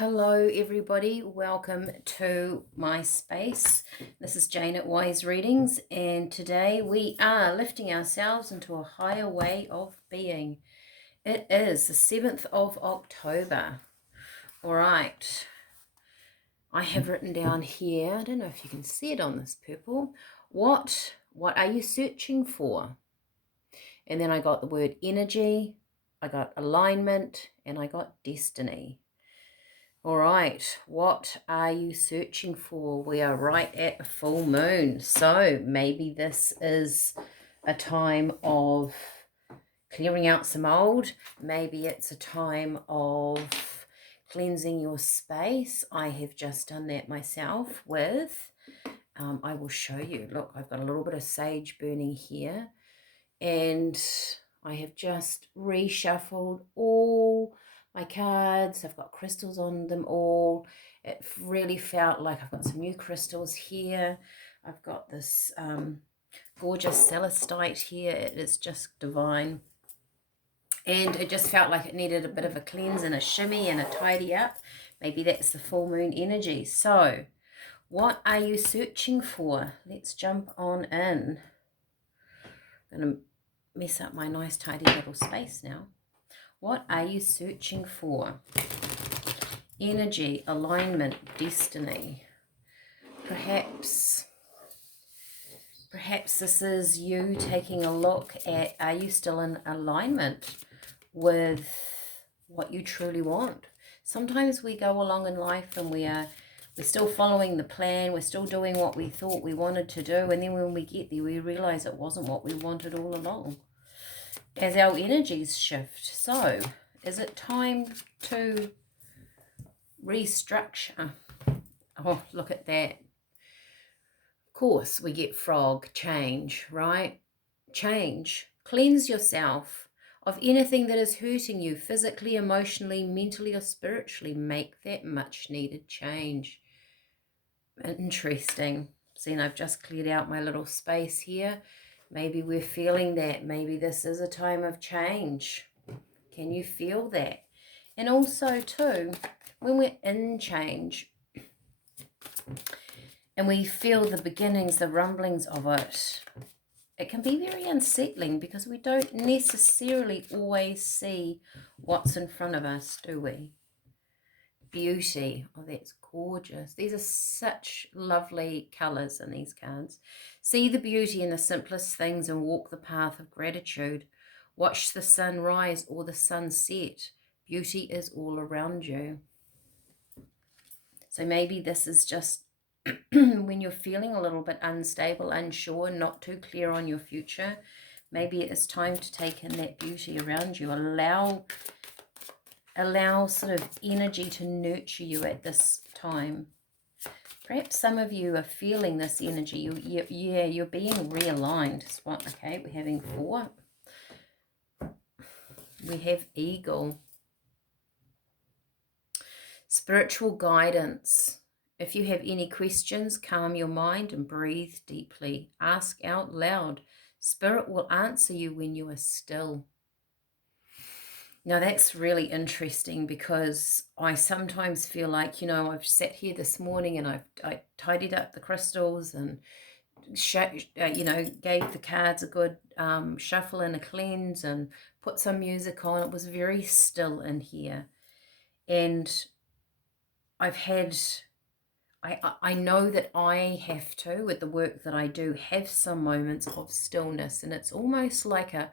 Hello everybody, welcome to my space. This is Jane at Wise Readings, and today we are lifting ourselves into a higher way of being. It is the 7th of October. All right, I have written down here, I don't know if you can see it on this purple, what are you searching for? And then I got the word energy, I got alignment, and I got destiny. All right, what are you searching for? We are right at a full moon. So maybe this is a time of clearing out some old. Maybe it's a time of cleansing your space. I have just done that myself with, I will show you. Look, I've got a little bit of sage burning here. And I have just reshuffled all my cards. I've got crystals on them all. It really felt like I've got some new crystals here. I've got this gorgeous celestite here. It is just divine. And it just felt like it needed a bit of a cleanse and a shimmy and a tidy up. Maybe that's the full moon energy. So what are you searching for? Let's jump on in. I'm going to mess up my nice tidy little space now. What are you searching for? Energy, alignment, destiny. Perhaps this is you taking a look at, are you still in alignment with what you truly want? Sometimes we go along in life and we're still following the plan, we're still doing what we thought we wanted to do, and then when we get there we realize it wasn't what we wanted all along. As our energies shift, so is it time to restructure? Oh, look at that. Of course, we get frog, change, right? Change. Cleanse yourself of anything that is hurting you physically, emotionally, mentally, or spiritually. Make that much needed change. Interesting. See, I've just cleared out my little space here. Maybe we're feeling that. Maybe this is a time of change. Can you feel that? And also, too, when we're in change and we feel the beginnings, the rumblings of it, it can be very unsettling because we don't necessarily always see what's in front of us, do we? Beauty. Oh, that's gorgeous. These are such lovely colors in these cards. See the beauty in the simplest things and walk the path of gratitude. Watch the sun rise or the sun set. Beauty is all around you. So maybe this is just when you're feeling a little bit unstable, unsure, not too clear on your future. Maybe it's time to take in that beauty around you. Allow sort of energy to nurture you at this time. Perhaps some of you are feeling this energy. You're being realigned. Okay, we're having 4. We have eagle. Spiritual guidance. If you have any questions, calm your mind and breathe deeply. Ask out loud. Spirit will answer you when you are still. Now that's really interesting because I sometimes feel like, I've sat here this morning and I tidied up the crystals and, gave the cards a good shuffle and a cleanse and put some music on. It was very still in here. And I know that I have to, with the work that I do, have some moments of stillness. And it's almost like a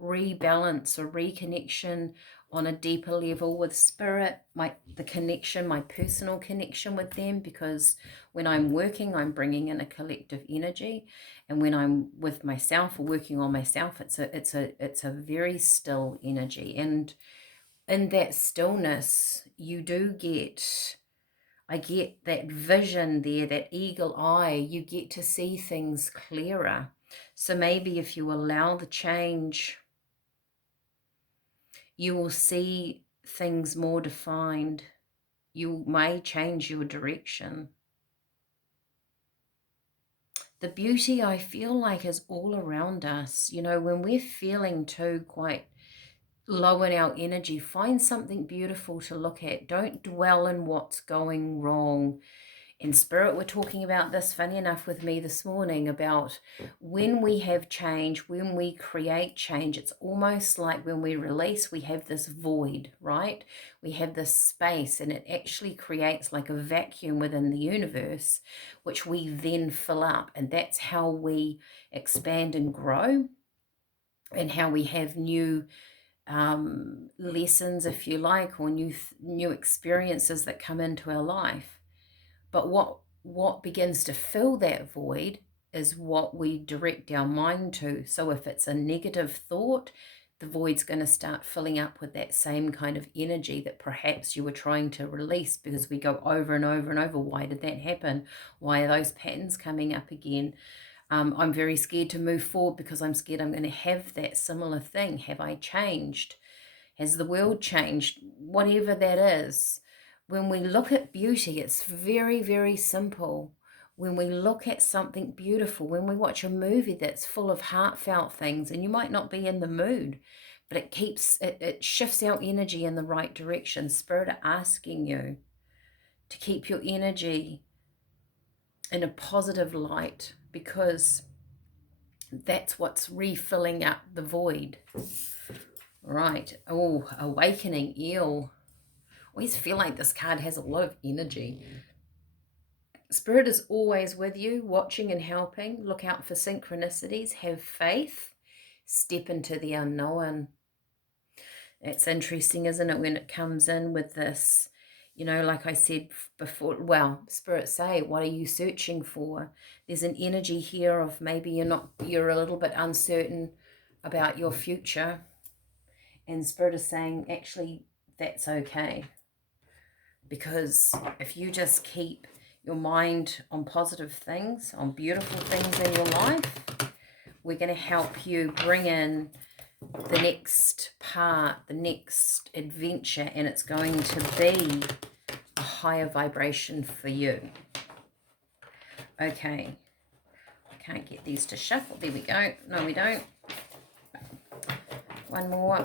rebalance or reconnection on a deeper level with spirit, my personal connection with them, because when I'm working, I'm bringing in a collective energy, and when I'm with myself or working on myself, it's a very still energy. And in that stillness, I get that vision there, that eagle eye. You get to see things clearer. So maybe if you allow the change, you will see things more defined. You may change your direction. The beauty, I feel like, is all around us. When we're feeling too quite low in our energy, find something beautiful to look at. Don't dwell in what's going wrong. In Spirit, we're talking about this, funny enough, with me this morning, about when we have change, when we create change, it's almost like when we release, we have this void, right? We have this space, and it actually creates like a vacuum within the universe, which we then fill up. And that's how we expand and grow, and how we have new lessons, if you like, or new experiences that come into our life. But what begins to fill that void is what we direct our mind to. So if it's a negative thought, the void's going to start filling up with that same kind of energy that perhaps you were trying to release, because we go over and over and over. Why did that happen? Why are those patterns coming up again? I'm very scared to move forward because I'm scared I'm going to have that similar thing. Have I changed? Has the world changed? Whatever that is. When we look at beauty, it's very, very simple. When we look at something beautiful, when we watch a movie that's full of heartfelt things, and you might not be in the mood, but it shifts our energy in the right direction. Spirit are asking you to keep your energy in a positive light, because that's what's refilling up the void. Right. Oh, awakening, eel. Always feel like this card has a lot of energy. Spirit is always with you, watching and helping. Look out for synchronicities. Have faith. Step into the unknown. It's interesting, isn't it, when it comes in with this, you know, like I said before, well, Spirit say, what are you searching for? There's an energy here of maybe you're a little bit uncertain about your future. And Spirit is saying, actually, that's okay. Because if you just keep your mind on positive things, on beautiful things in your life, we're going to help you bring in the next part, the next adventure, and it's going to be a higher vibration for you. Okay. I can't get these to shuffle. There we go. No, we don't. One more.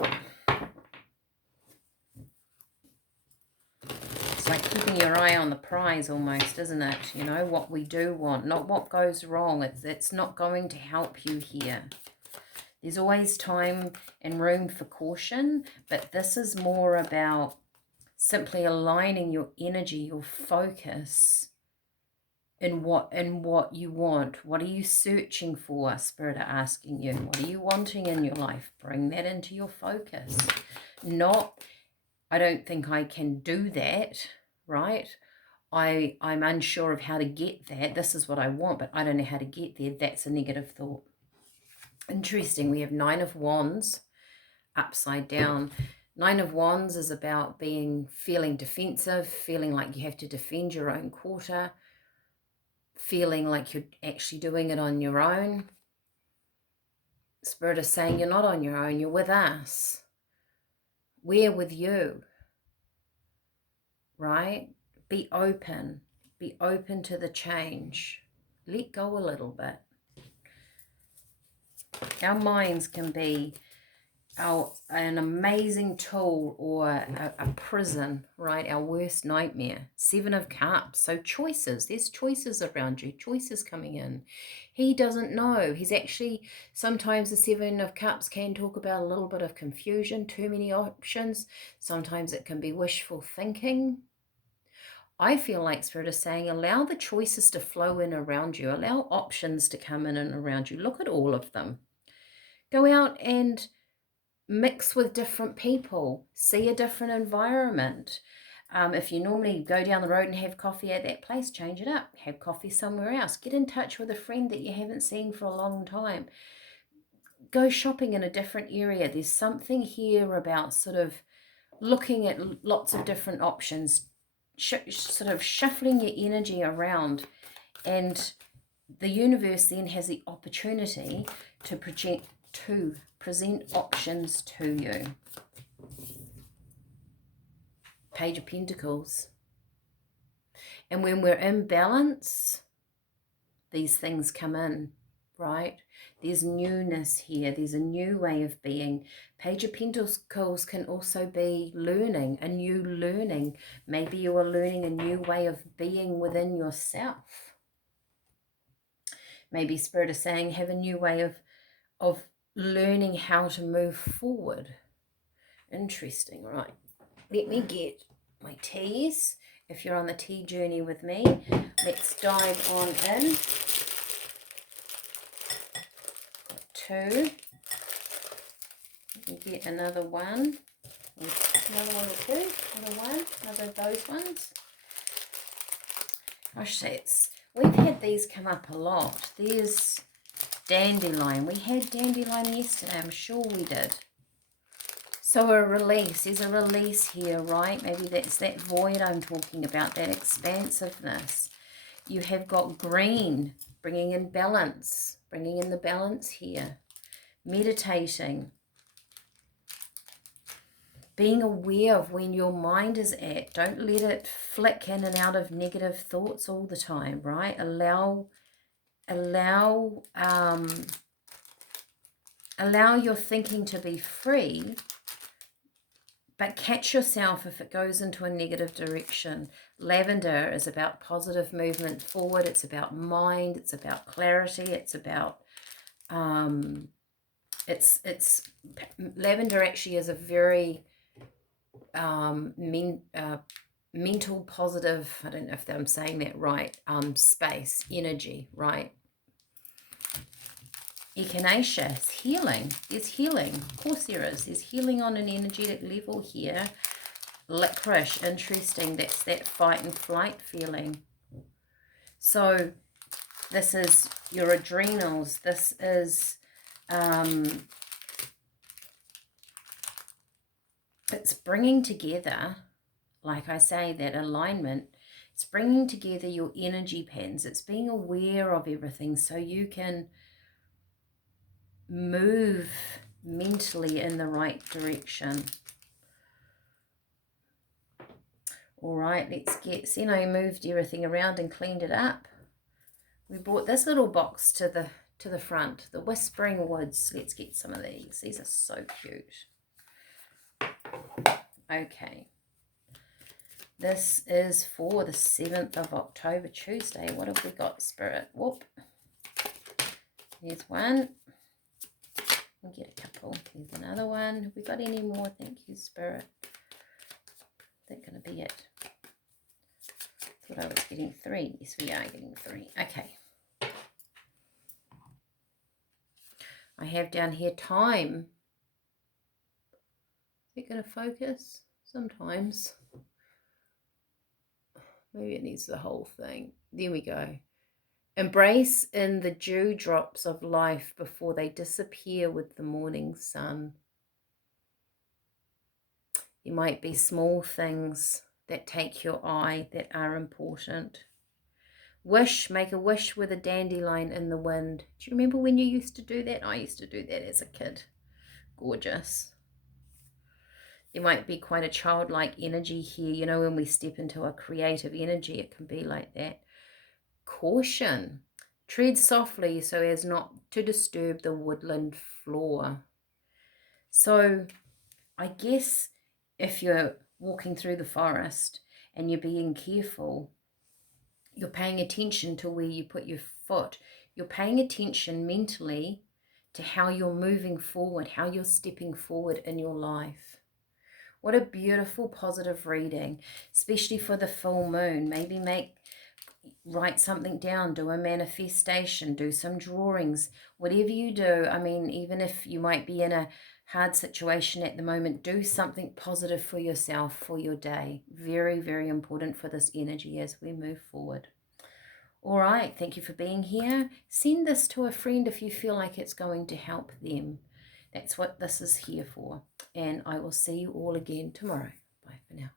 It's like keeping your eye on the prize almost, isn't it? You know, what we do want, not what goes wrong. It's not going to help you here. There's always time and room for caution, but this is more about simply aligning your energy, your focus in what you want. What are you searching for? Spirit are asking you. What are you wanting in your life? Bring that into your focus. Not, I don't think I can do that, right? I'm unsure of how to get that. This is what I want, but I don't know how to get there. That's a negative thought. Interesting. We have Nine of Wands upside down. Nine of Wands is about feeling defensive, feeling like you have to defend your own quarter, feeling like you're actually doing it on your own. Spirit is saying you're not on your own, you're with us. We're with you, right? Be open to the change. Let go a little bit. Our minds can be an amazing tool or a prison, right? Our worst nightmare. Seven of Cups. So choices. There's choices around you. Choices coming in. He doesn't know. He's actually, sometimes the Seven of Cups can talk about a little bit of confusion, too many options. Sometimes it can be wishful thinking. I feel like Spirit is saying, allow the choices to flow in around you. Allow options to come in and around you. Look at all of them. Go out and mix with different people. See a different environment. If you normally go down the road and have coffee at that place, change it up. Have coffee somewhere else. Get in touch with a friend that you haven't seen for a long time. Go shopping in a different area. There's something here about sort of looking at lots of different options, sort of shuffling your energy around, and the universe then has the opportunity to present options to you. Page of Pentacles. And when we're in balance, these things come in, right? There's newness here. There's a new way of being. Page of Pentacles can also be learning, a new learning. Maybe you are learning a new way of being within yourself. Maybe Spirit is saying have a new way of learning how to move forward. Interesting, right? Let me get my teas. If you're on the tea journey with me, let's dive on in. 2. Let me get another one. Another one or 2. Another one. Another of those ones. Gosh, we've had these come up a lot. There's dandelion. We had dandelion yesterday. I'm sure we did. So a release. There's a release here, right? Maybe that's that void I'm talking about, that expansiveness. You have got green, bringing in balance, bringing in the balance here. Meditating. Being aware of when your mind is at. Don't let it flick in and out of negative thoughts all the time, right? Allow your thinking to be free, but catch yourself if it goes into a negative direction. Lavender is about positive movement forward. It's about mind. It's about clarity. It's about lavender actually is a very mental positive, I don't know if I'm saying that right, space, energy, right? Echinacea is healing. There's healing. Of course there is. There's healing on an energetic level here. Licorice, interesting. That's that fight and flight feeling. So this is your adrenals. This is it's bringing together, like I say, that alignment. It's bringing together your energy patterns. It's being aware of everything so you can move mentally in the right direction. All right, let's get, see, I moved everything around and cleaned it up. We brought this little box to the front, the Whispering Woods. Let's get some of these. These are so cute. Okay. This is for the 7th of October, Tuesday. What have we got, Spirit? Whoop. Here's one. We'll get a couple. Here's another one. Have we got any more? Thank you, Spirit. Is that going to be it? Thought I was getting 3. Yes, we are getting 3. Okay. I have down here time. Is it going to focus? Sometimes. Maybe it needs the whole thing. There we go. Embrace in the dewdrops of life before they disappear with the morning sun. There might be small things that take your eye that are important. Wish, make a wish with a dandelion in the wind. Do you remember when you used to do that? I used to do that as a kid. Gorgeous. There might be quite a childlike energy here. You know, when we step into a creative energy, it can be like that. Caution. Tread softly so as not to disturb the woodland floor. So I guess if you're walking through the forest and you're being careful, you're paying attention to where you put your foot. You're paying attention mentally to how you're moving forward, how you're stepping forward in your life. What a beautiful positive reading, especially for the full moon. Maybe write something down, do a manifestation, do some drawings, whatever you do. I mean, even if you might be in a hard situation at the moment, do something positive for yourself, for your day. Very, very important for this energy as we move forward. All right, thank you for being here. Send this to a friend if you feel like it's going to help them. That's what this is here for. And I will see you all again tomorrow. Bye for now.